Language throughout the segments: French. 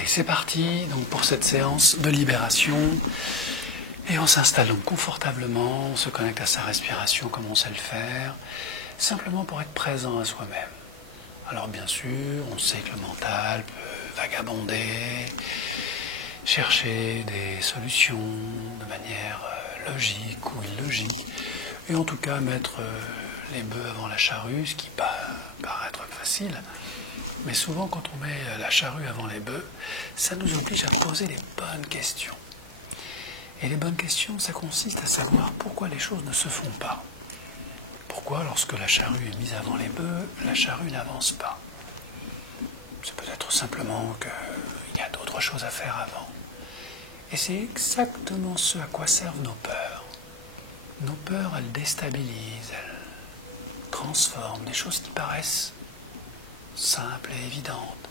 Allez, c'est parti donc pour cette séance de libération. Et on s'installe donc confortablement, on se connecte à sa respiration comme on sait le faire, simplement pour être présent à soi-même. Alors bien sûr, on sait que le mental peut vagabonder, chercher des solutions de manière logique ou illogique, et en tout cas mettre les bœufs avant la charrue, ce qui peut paraître facile. Mais souvent, quand on met la charrue avant les bœufs, ça nous oblige à poser les bonnes questions. Et les bonnes questions, ça consiste à savoir pourquoi les choses ne se font pas. Pourquoi, lorsque la charrue est mise avant les bœufs, la charrue n'avance pas? C'est peut-être simplement qu'il y a d'autres choses à faire avant. Et c'est exactement ce à quoi servent nos peurs. Nos peurs, elles déstabilisent, elles transforment des choses qui paraissent simples et évidentes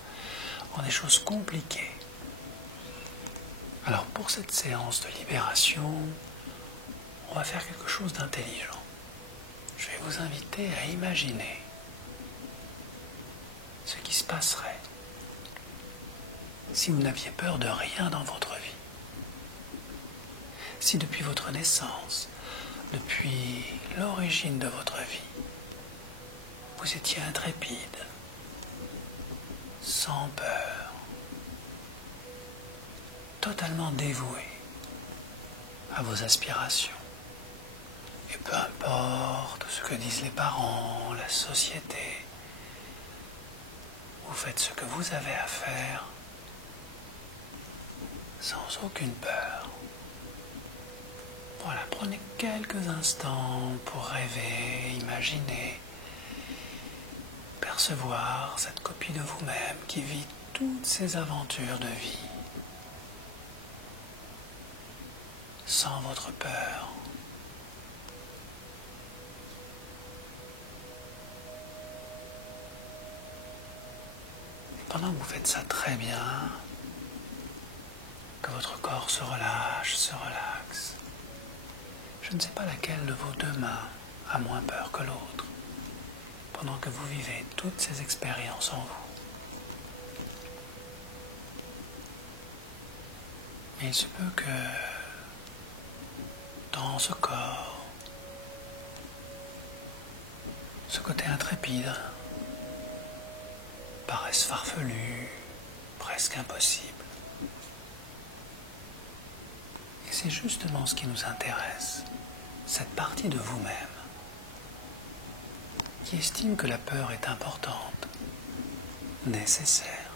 en des choses compliquées. Alors pour cette séance de libération, on va faire quelque chose d'intelligent. Je vais vous inviter à imaginer ce qui se passerait si vous n'aviez peur de rien dans votre vie. Si depuis votre naissance, depuis l'origine de votre vie, vous étiez intrépide, sans peur, totalement dévoué à vos aspirations. Et peu importe ce que disent les parents, la société, vous faites ce que vous avez à faire sans aucune peur. Voilà, prenez quelques instants pour rêver, imaginer, percevoir cette copie de vous-même qui vit toutes ces aventures de vie sans votre peur. Pendant que vous faites ça très bien, que votre corps se relâche, se relaxe, je ne sais pas laquelle de vos deux mains a moins peur que l'autre, pendant que vous vivez toutes ces expériences en vous. Mais il se peut que dans ce corps, ce côté intrépide paraisse farfelu, presque impossible. Et c'est justement ce qui nous intéresse, cette partie de vous-même qui estime que la peur est importante, nécessaire.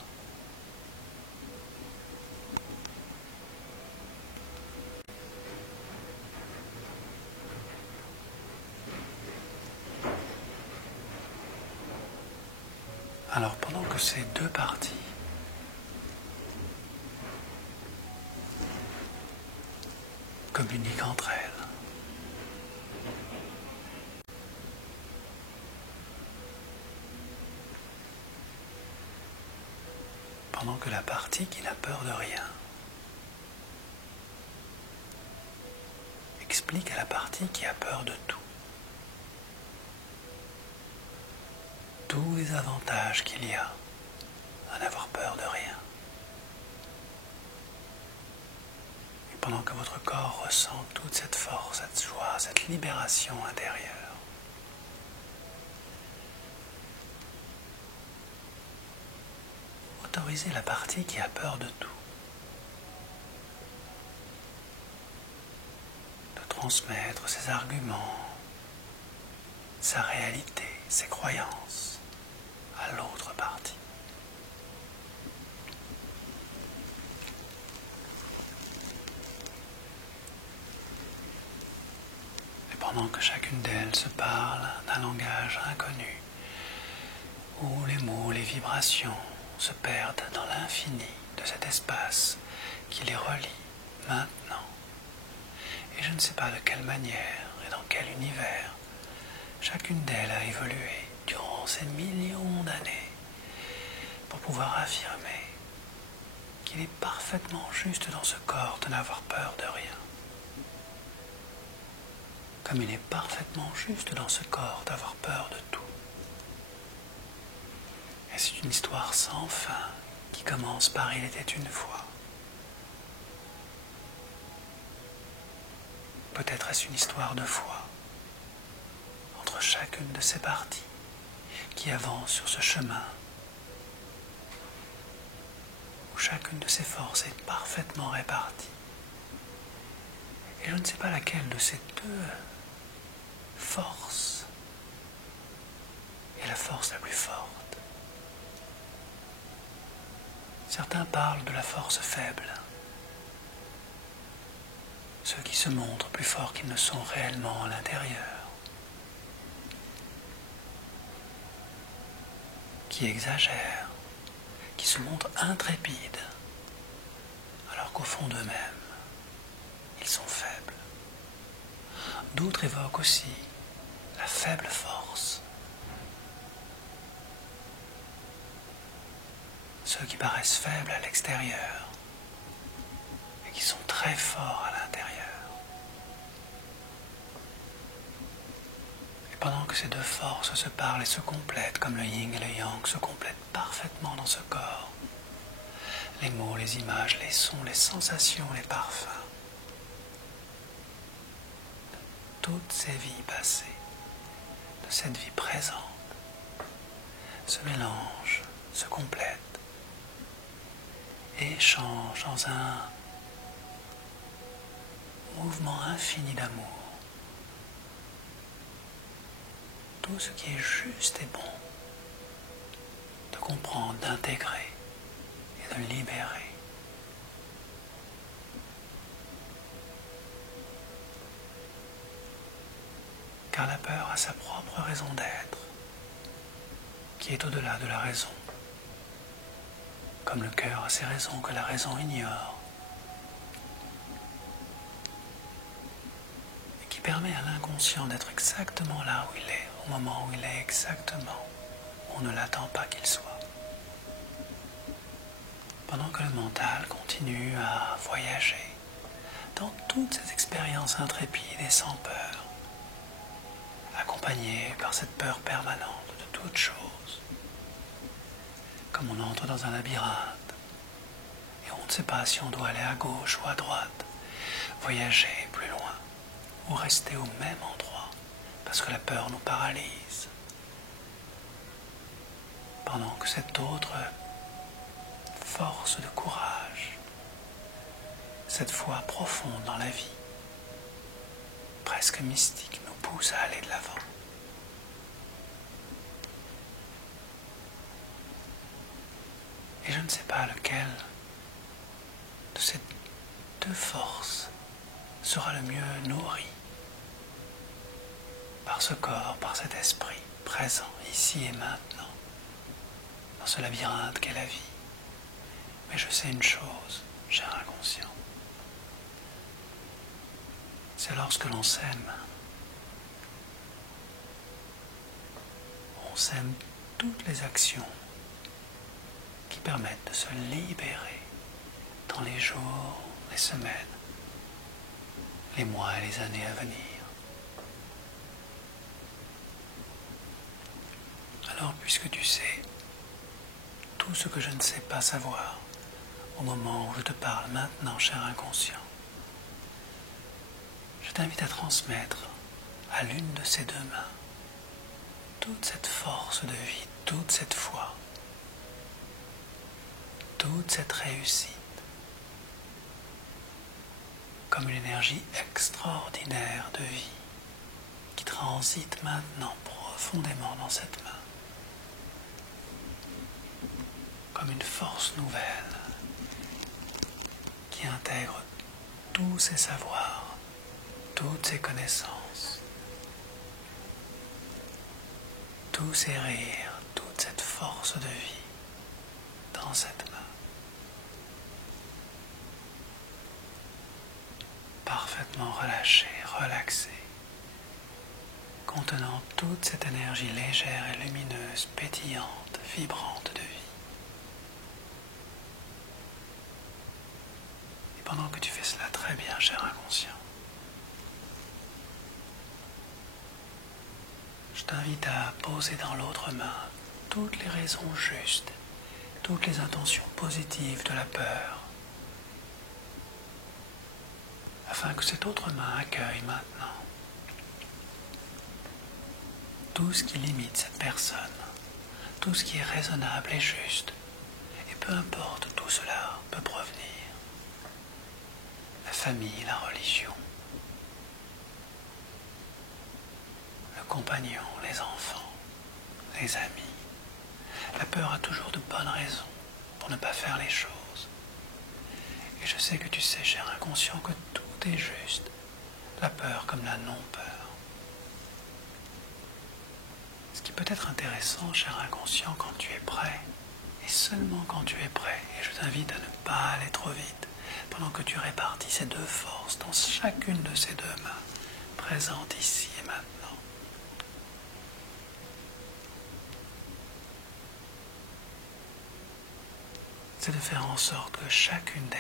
Alors pendant que ces deux parties communiquent entre elles, pendant que la partie qui n'a peur de rien explique à la partie qui a peur de tout tous les avantages qu'il y a à n'avoir peur de rien. Et pendant que votre corps ressent toute cette force, cette joie, cette libération intérieure, autorisez la partie qui a peur de tout de transmettre ses arguments, sa réalité, ses croyances à l'autre partie. Et pendant que chacune d'elles se parle d'un langage inconnu, où les mots, les vibrations se perdent dans l'infini de cet espace qui les relie maintenant. Et je ne sais pas de quelle manière et dans quel univers chacune d'elles a évolué durant ces millions d'années pour pouvoir affirmer qu'il est parfaitement juste dans ce corps de n'avoir peur de rien. Comme il est parfaitement juste dans ce corps d'avoir peur de tout. Et c'est une histoire sans fin qui commence par Il était une fois. Peut-être est-ce une histoire de foi entre chacune de ces parties qui avance sur ce chemin où chacune de ces forces est parfaitement répartie. Et je ne sais pas laquelle de ces deux forces est la force la plus forte. Certains parlent de la force faible, ceux qui se montrent plus forts qu'ils ne sont réellement à l'intérieur, qui exagèrent, qui se montrent intrépides, alors qu'au fond d'eux-mêmes, ils sont faibles. D'autres évoquent aussi la faible force, ceux qui paraissent faibles à l'extérieur et qui sont très forts à l'intérieur. Et pendant que ces deux forces se parlent et se complètent, comme le yin et le yang se complètent parfaitement dans ce corps, les mots, les images, les sons, les sensations, les parfums, toutes ces vies passées, de cette vie présente, se mélangent, se complètent, et échangent dans un mouvement infini d'amour. Tout ce qui est juste et bon, de comprendre, d'intégrer et de libérer. Car la peur a sa propre raison d'être, qui est au-delà de la raison, comme le cœur a ses raisons que la raison ignore, et qui permet à l'inconscient d'être exactement là où il est, au moment où il est exactement, où on ne l'attend pas qu'il soit. Pendant que le mental continue à voyager dans toutes ces expériences intrépides et sans peur, accompagné par cette peur permanente de toute chose, comme on entre dans un labyrinthe et on ne sait pas si on doit aller à gauche ou à droite, voyager plus loin ou rester au même endroit parce que la peur nous paralyse. Pendant que cette autre force de courage, cette foi profonde dans la vie, presque mystique, nous pousse à aller de l'avant. Et je ne sais pas lequel de ces deux forces sera le mieux nourri par ce corps, par cet esprit présent ici et maintenant, dans ce labyrinthe qu'est la vie. Mais je sais une chose, cher inconscient, c'est lorsque l'on s'aime, on sème toutes les actions qui permettent de se libérer dans les jours, les semaines, les mois et les années à venir. Alors, puisque tu sais tout ce que je ne sais pas savoir au moment où je te parle maintenant, cher inconscient, je t'invite à transmettre à l'une de ces deux mains toute cette force de vie, toute cette foi, toute cette réussite, comme une énergie extraordinaire de vie qui transite maintenant profondément dans cette main, comme une force nouvelle qui intègre tous ses savoirs, toutes ses connaissances, tous ses rires, toute cette force de vie dans cette main. Parfaitement relâché, relaxé, contenant toute cette énergie légère et lumineuse, pétillante, vibrante de vie. Et pendant que tu fais cela très bien, cher inconscient, je t'invite à poser dans l'autre main toutes les raisons justes toutes les intentions positives de la peur, afin que cette autre main accueille maintenant tout ce qui limite cette personne, tout ce qui est raisonnable et juste, et peu importe d'où cela peut provenir. La famille, la religion, le compagnon, les enfants, les amis. La peur a toujours de bonnes raisons pour ne pas faire les choses. Et je sais que tu sais, cher inconscient, que tout est juste, la peur comme la non-peur. Ce qui peut être intéressant, cher inconscient, quand tu es prêt, et seulement quand tu es prêt, et je t'invite à ne pas aller trop vite, pendant que tu répartis ces deux forces dans chacune de ces deux mains, présentes ici et maintenant. C'est de faire en sorte que chacune d'elles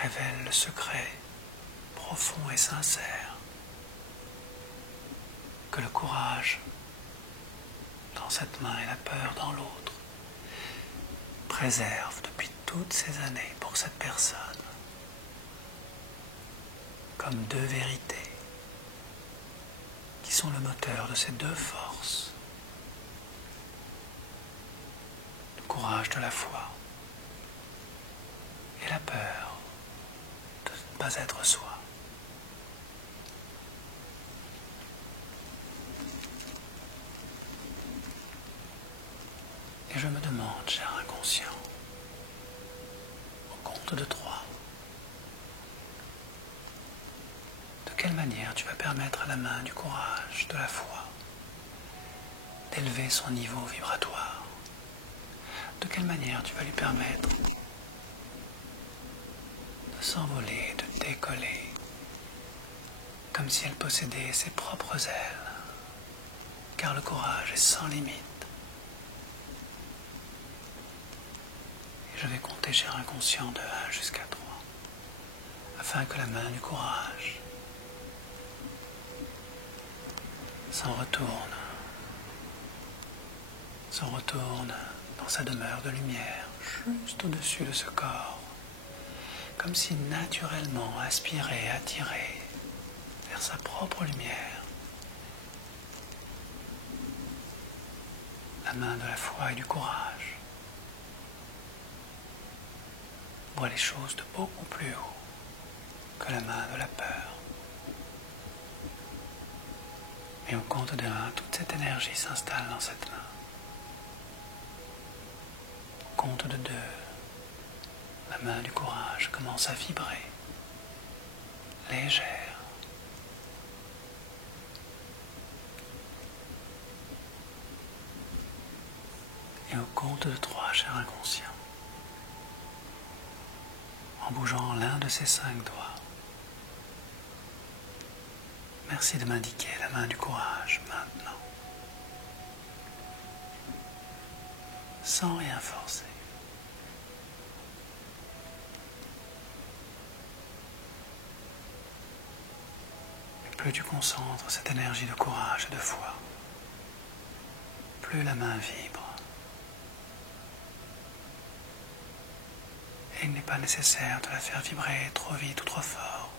révèle le secret profond et sincère que le courage dans cette main et la peur dans l'autre préserve depuis toutes ces années pour cette personne comme deux vérités qui sont le moteur de ces deux forces, le courage de la foi et la peur de ne pas être soi. Et je me demande, cher inconscient, au compte de 3, de quelle manière tu vas permettre à la main du courage, de la foi, d'élever son niveau vibratoire. De quelle manière tu vas lui permettre de s'envoler, de décoller, comme si elle possédait ses propres ailes, car le courage est sans limite. Je vais compter, cher inconscient, de 1 jusqu'à 3, afin que la main du courage s'en retourne dans sa demeure de lumière, juste au-dessus de ce corps, comme si naturellement aspiré, attiré vers sa propre lumière. La main de la foi et du courage voit les choses de beaucoup plus haut que la main de la peur. Et au compte de 1, toute cette énergie s'installe dans cette main. Au compte de 2, la main du courage commence à vibrer, légère. Et au compte de 3, cher inconscient, en bougeant l'un de ces 5 doigts. Merci de m'indiquer la main du courage maintenant, sans rien forcer. Et plus tu concentres cette énergie de courage et de foi, plus la main vibre. Et il n'est pas nécessaire de la faire vibrer trop vite ou trop fort,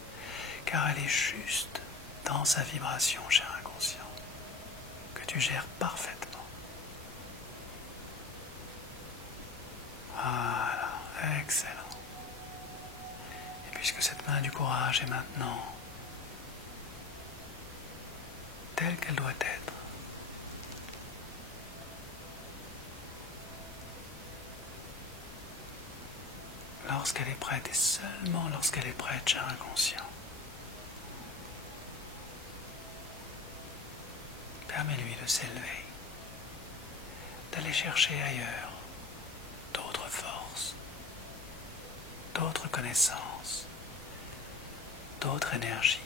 car elle est juste dans sa vibration, cher inconscient, que tu gères parfaitement. Voilà, excellent. Et puisque cette main du courage est maintenant telle qu'elle doit être, lorsqu'elle est prête, et seulement lorsqu'elle est prête, cher inconscient, permets-lui de s'élever, d'aller chercher ailleurs d'autres forces, d'autres connaissances, d'autres énergies,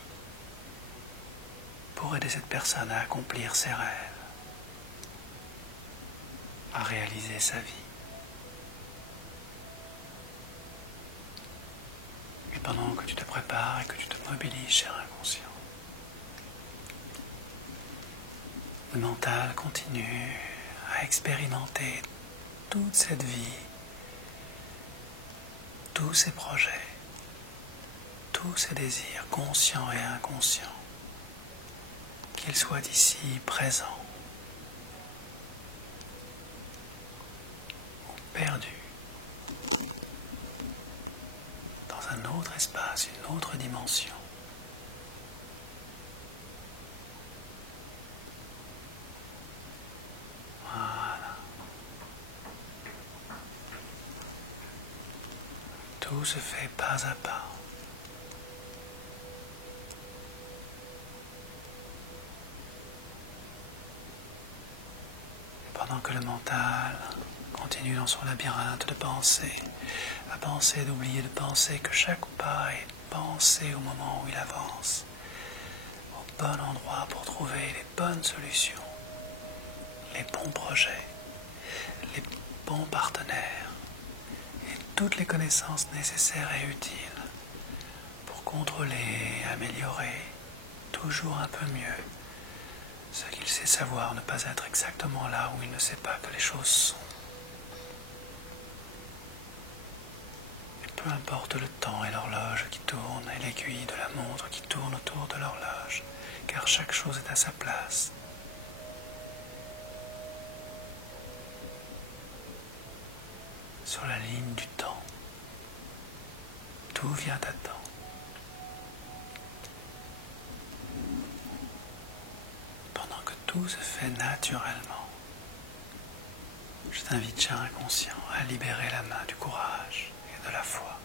pour aider cette personne à accomplir ses rêves, à réaliser sa vie. Et pendant que tu te prépares et que tu te mobilises, cher inconscient, Le mental continue à expérimenter toute cette vie, tous ces projets, tous ces désirs conscients et inconscients, qu'ils soient ici présents ou perdus dans un autre espace, une autre dimension. Voilà. Tout se fait pas à pas. Pendant que le mental continue dans son labyrinthe de pensées, à penser d'oublier de penser que chaque pas est pensé au moment où il avance, au bon endroit pour trouver les bonnes solutions, les bons projets, les bons partenaires et toutes les connaissances nécessaires et utiles pour contrôler, améliorer toujours un peu mieux ce qu'il sait savoir ne pas être exactement là où il ne sait pas que les choses sont. Et peu importe le temps et l'horloge qui tourne et l'aiguille de la montre qui tourne autour de l'horloge, car chaque chose est à sa place. Sur la ligne du temps, tout vient à temps. Pendant que tout se fait naturellement, je t'invite, cher inconscient, à libérer la main du courage et de la foi.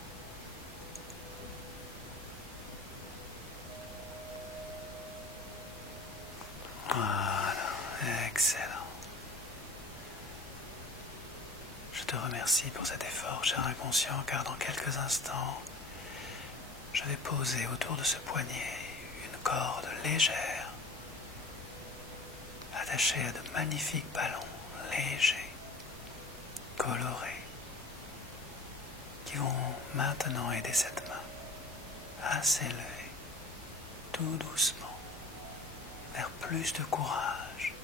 Voilà, excellent. Je te remercie pour cet effort, cher inconscient, car dans quelques instants, je vais poser autour de ce poignet une corde légère, attachée à de magnifiques ballons légers, colorés, qui vont maintenant aider cette main à s'élever tout doucement vers plus de courage,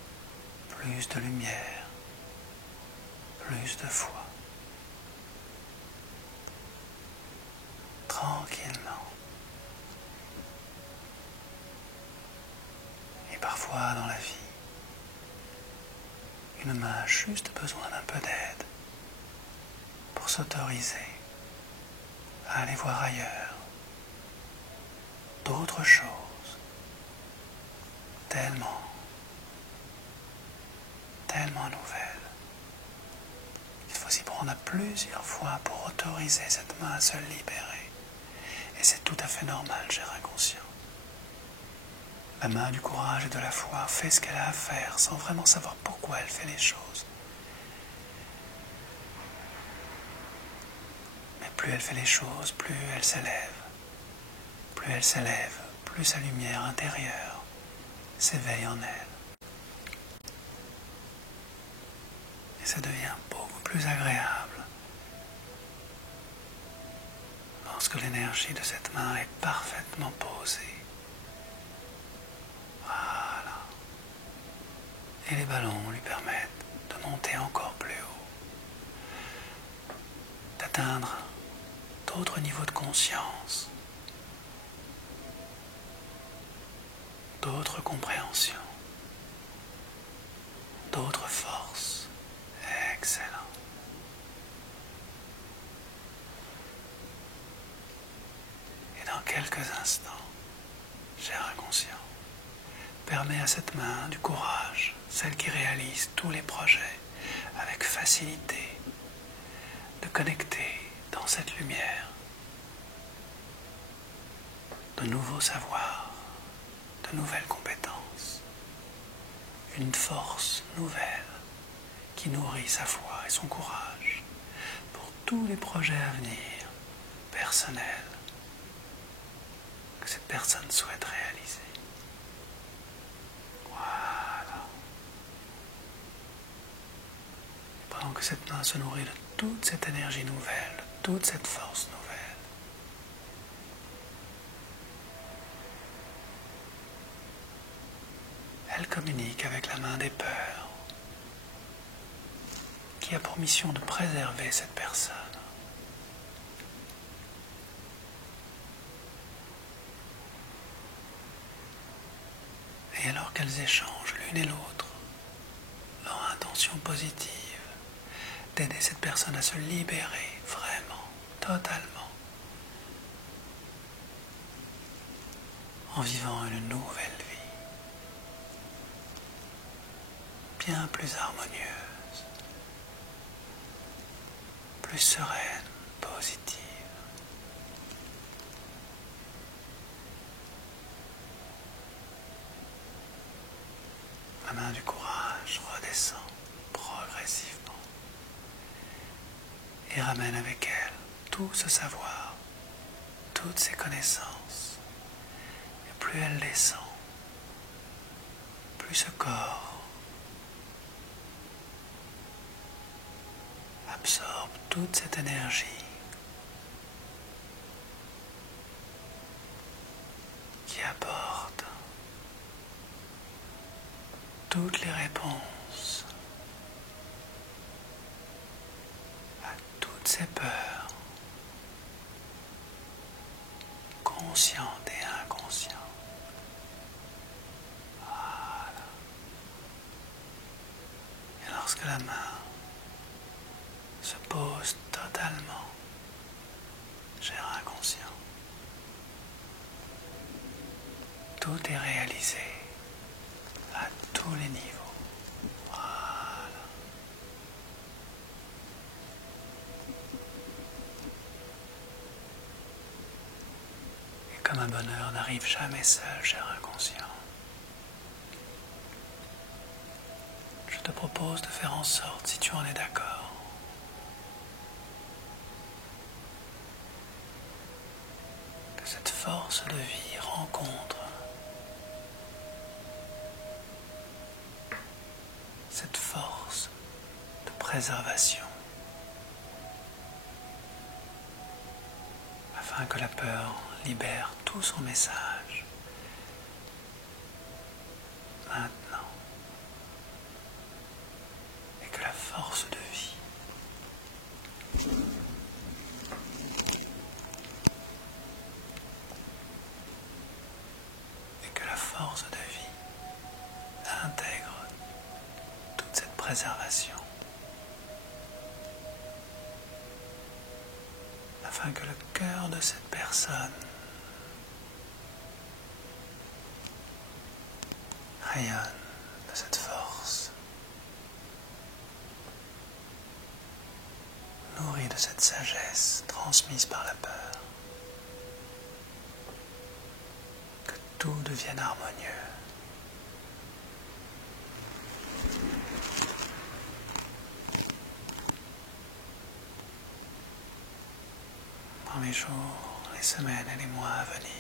plus de lumière, plus de foi. Tranquillement. Et parfois dans la vie, une main a juste besoin d'un peu d'aide pour s'autoriser à aller voir ailleurs d'autres choses, tellement nouvelles. Il faut s'y prendre à plusieurs fois pour autoriser cette main à se libérer. Et c'est tout à fait normal, cher inconscient. La main du courage et de la foi fait ce qu'elle a à faire sans vraiment savoir pourquoi elle fait les choses. Mais plus elle fait les choses, plus elle s'élève. Plus elle s'élève, plus sa lumière intérieure s'éveille en elle. Et ça devient beaucoup plus agréable lorsque l'énergie de cette main est parfaitement posée. Voilà. Et les ballons lui permettent de monter encore plus haut, d'atteindre d'autres niveaux de conscience, d'autres compréhensions, d'autres forces. Excellent. Et dans quelques instants, cher inconscient, permets à cette main du courage, celle qui réalise tous les projets avec facilité, de connecter dans cette lumière de nouveaux savoirs, de nouvelles compétences, une force nouvelle qui nourrit sa foi et son courage pour tous les projets à venir, personnels, que cette personne souhaite réaliser. Voilà. Et pendant que cette main se nourrit de toute cette énergie nouvelle, de toute cette force nouvelle, elle communique avec la main des peurs, qui a pour mission de préserver cette personne. Et alors qu'elles échangent l'une et l'autre leur intention positive d'aider cette personne à se libérer vraiment, totalement, en vivant une nouvelle vie, bien plus harmonieuse, plus sereine, positive. La main du courage redescend progressivement et ramène avec elle tout ce savoir, toutes ses connaissances. Et plus elle descend, plus ce corps absorbe toute cette énergie qui apporte toutes les réponses à toutes ces peurs, conscientes et inconscientes. Voilà. Et lorsque la main se pose totalement chez l'inconscient, tout est réalisé à tous les niveaux. Voilà. Et comme un bonheur n'arrive jamais seul, cher inconscient, je te propose de faire en sorte, si tu en es d'accord, que cette force de vie rencontre cette force de préservation, afin que la peur libère tout son message maintenant, et que la force de vie intègre toute cette préservation, afin que le cœur de cette personne rayonne de cette force, nourri de cette sagesse transmise par la peur, que tout devienne harmonieux. Dans les jours, les semaines et les mois à venir,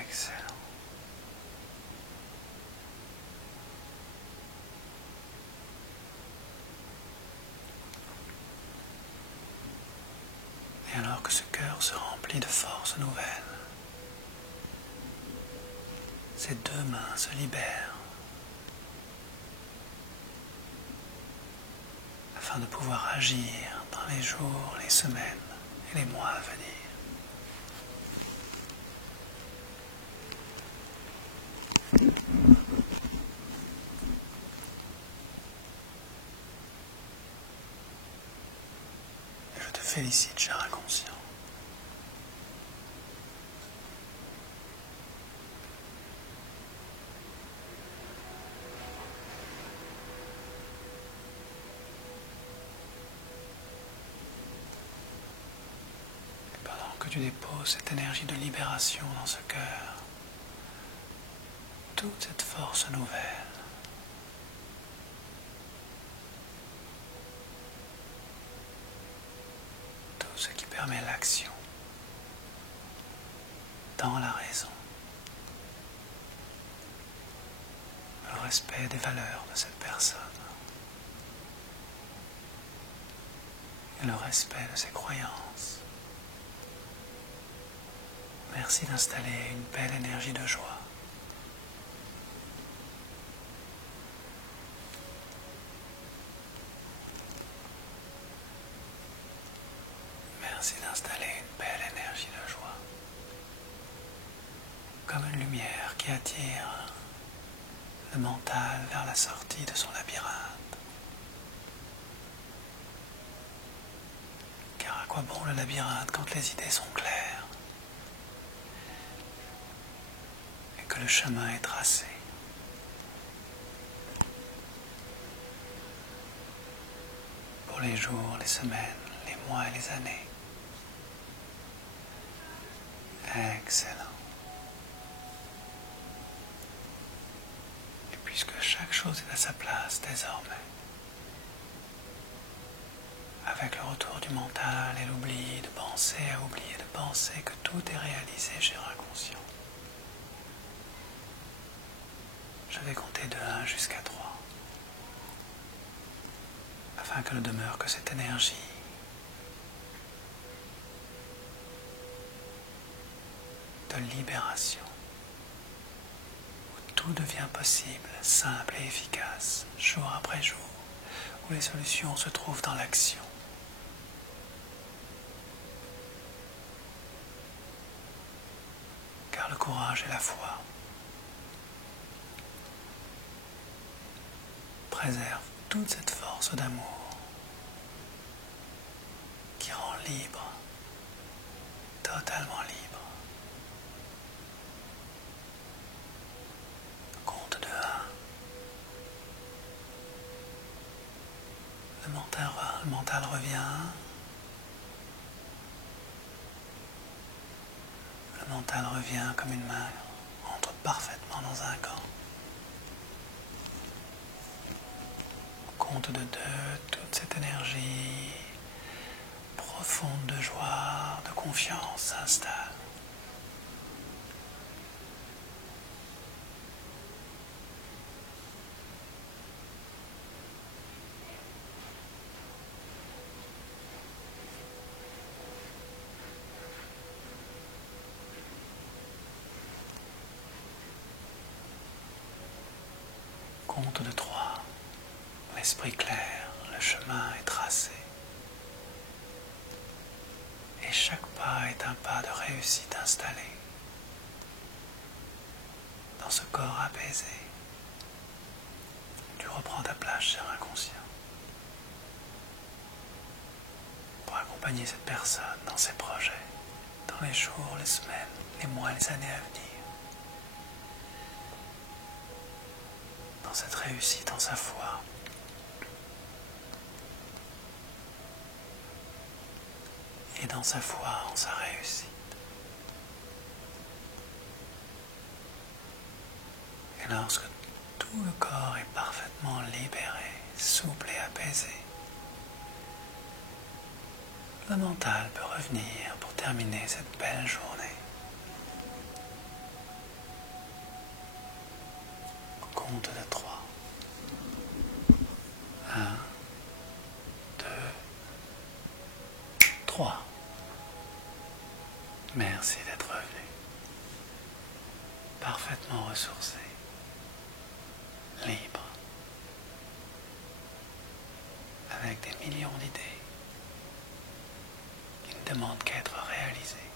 excellent. Et alors que ce cœur se remplit de forces nouvelles, ses deux mains se libèrent afin de pouvoir agir dans les jours, les semaines et les mois à venir. Et je te félicite, cher inconscient. Que tu déposes cette énergie de libération dans ce cœur, toute cette force nouvelle, tout ce qui permet l'action dans la raison, le respect des valeurs de cette personne et le respect de ses croyances. Merci d'installer une belle énergie de joie. Merci d'installer une belle énergie de joie. Comme une lumière qui attire le mental vers la sortie de son labyrinthe. Car à quoi bon le labyrinthe quand les idées sont claires et que le chemin est tracé? Pour les jours, les semaines, les mois et les années. Excellent. Et puisque chaque chose est à sa place désormais, avec le retour du mental et l'oubli de penser à oublier de penser que tout est réalisé chez l'inconscient, je vais compter de 1 jusqu'à 3, afin que ne demeure que cette énergie de libération, où tout devient possible, simple et efficace, jour après jour, où les solutions se trouvent dans l'action. Car le courage et la foi préservent toute cette force d'amour qui rend libre, totalement libre. Compte de 1. Le mental revient. Le mental revient comme une main entre parfaitement dans un gant. Compte de 2, toute cette énergie profonde de joie, de confiance s'installe. Compte de 3, l'esprit clair, le chemin est tracé. Et chaque pas est un pas de réussite installé dans ce corps apaisé. Tu reprends ta place, cher inconscient, pour accompagner cette personne dans ses projets, dans les jours, les semaines, les mois, les années à venir. Dans cette réussite en sa foi. Et dans sa foi en sa réussite. Et lorsque tout le corps est parfaitement libéré, souple et apaisé, le mental peut revenir pour terminer cette belle journée. Compte de 3. 1, 2, 3. Merci d'être revenu. Parfaitement ressourcé. Libre. Avec des millions d'idées qui ne demandent qu'à être réalisées.